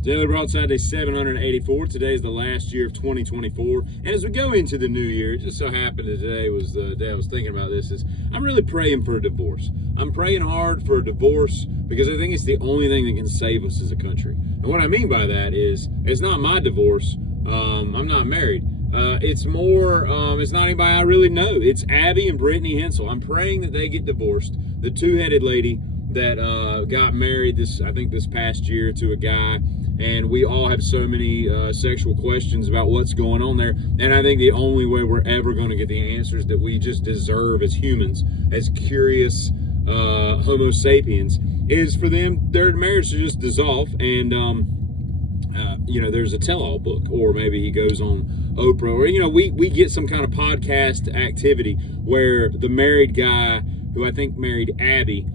Daily Broadside, day 784. Today is the last year of 2024. And as we go into the new year, it just so happened that today was the day I was thinking about this, is I'm really praying for a divorce. I'm praying hard for a divorce because I think it's the only thing that can save us as a country. And what I mean by that is, it's not my divorce. I'm not married. It's not anybody I really know. It's Abby and Brittany Hensel. I'm praying that they get divorced. The two-headed lady that got married this past year to a guy, and we all have so many sexual questions about what's going on there. And I think the only way we're ever going to get the answers that we just deserve as humans, as curious Homo sapiens, is for their marriage to just dissolve. And there's a tell-all book, or maybe he goes on Oprah, or we get some kind of podcast activity where the married guy, who I think married Abby,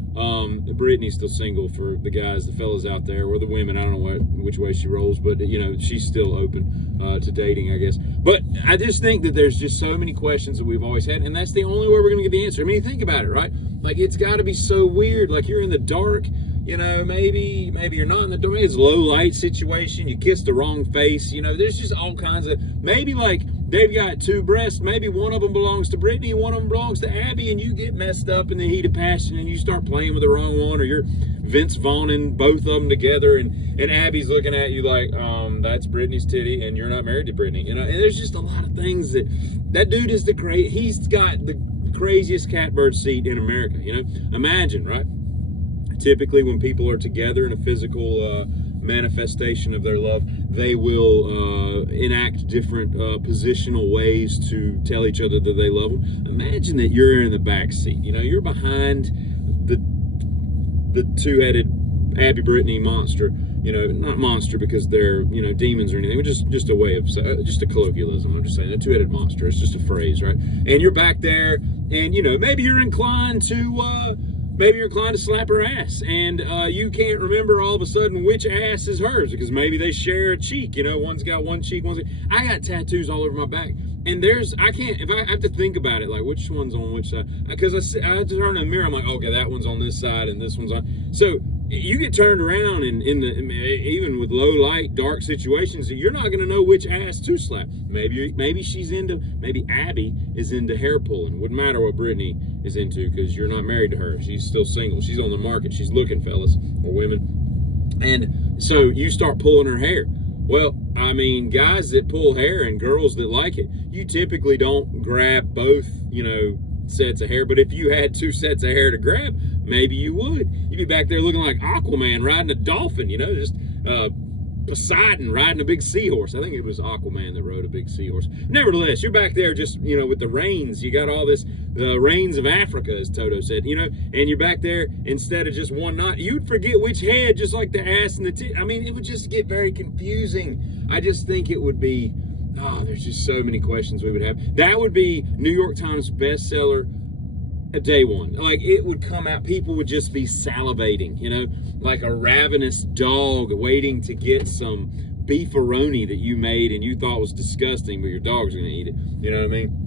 Brittany's still single for the guys, the fellas out there, or the women. I don't know which way she rolls, but she's still open to dating, I guess. But I just think that there's just so many questions that we've always had, and that's the only way we're going to get the answer. I mean, you think about it, right? Like, it's got to be so weird. Like, you're in the dark, maybe you're not in the dark. It's a low light situation. You kissed the wrong face. There's just all kinds of, maybe like they've got two breasts. Maybe one of them belongs to Brittany and one of them belongs to Abby, and you get messed up in the heat of passion and you start playing with the wrong one, or you're Vince Vaughning both of them together, and Abby's looking at you like, that's Brittany's titty and you're not married to Brittany. And there's just a lot of things that dude is he's got the craziest catbird seat in America. Imagine, right? Typically when people are together in a physical manifestation of their love, they will enact different positional ways to tell each other that they love them. Imagine that you're in the back seat. You're behind the two-headed Abby Brittany monster. Not monster because they're demons or anything, but just a way of just a colloquialism. I'm just saying, the two-headed monster. It's just a phrase, right? And you're back there, and maybe you're inclined to slap her ass, and you can't remember all of a sudden which ass is hers, because maybe they share a cheek. One's got one cheek, I got tattoos all over my back, and if I have to think about it, like which one's on which side, because I have to turn in the mirror. I'm like, okay, that one's on this side and this one's on. So you get turned around, and even with low light, dark situations, you're not going to know which ass to slap. Maybe Abby is into hair pulling. Wouldn't matter what Brittany is into, because you're not married to her. She's still single. She's on the market. She's looking, fellas or women. And so you start pulling her hair. Well, I mean, guys that pull hair and girls that like it, you typically don't grab both, sets of hair. But if you had two sets of hair to grab, maybe you would. You'd be back there looking like Aquaman riding a dolphin, just Poseidon riding a big seahorse. I think it was Aquaman that rode a big seahorse. Nevertheless, you're back there just, with the reins. You got all this, the reins of Africa, as Toto said, and you're back there, instead of just one knot, you'd forget which head, just like the ass and the tit. I mean, it would just get very confusing. I just think it would be, there's just so many questions we would have. That would be New York Times bestseller day one. Like, it would come out, people would just be salivating, like a ravenous dog waiting to get some beefaroni that you made and you thought was disgusting, but your dog's gonna eat it. You know what I mean?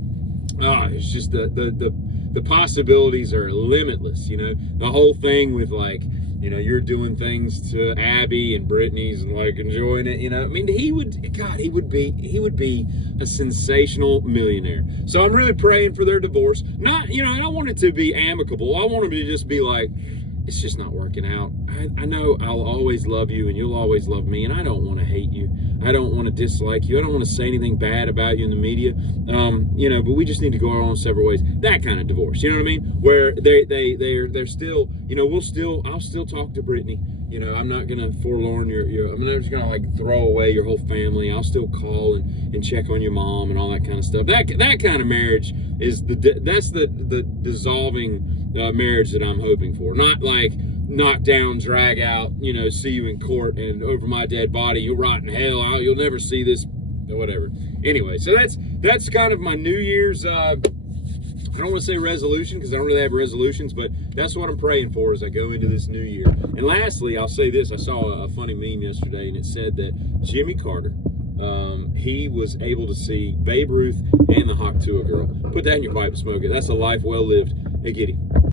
It's just the possibilities are limitless. The whole thing with, like, you're doing things to Abby and Brittany's and like enjoying it. I mean, he would be a sensational millionaire. So I'm really praying for their divorce. Not, I don't want it to be amicable. I want them to just be like, it's just not working out. I know I'll always love you and you'll always love me, and I don't want to hate you. I don't want to dislike you. I don't want to say anything bad about you in the media. But we just need to go our own separate ways. That kind of divorce, you know what I mean? Where they're still, I'll still talk to Brittany. I'm not gonna forlorn I'm not just gonna like throw away your whole family. I'll still call and check on your mom and all that kind of stuff. That kind of marriage is that's the dissolving marriage that I'm hoping for. Not like knock down, drag out, see you in court and over my dead body, you'll rot in hell. You'll never see this, whatever. Anyway, so that's kind of my New Year's. I don't want to say resolution, because I don't really have resolutions, but that's what I'm praying for as I go into this new year. And lastly, I'll say this. I saw a funny meme yesterday, and it said that Jimmy Carter, he was able to see Babe Ruth and the Hawk Tuah girl. Put that in your pipe and smoke it. That's a life well lived. Hey, Giddy.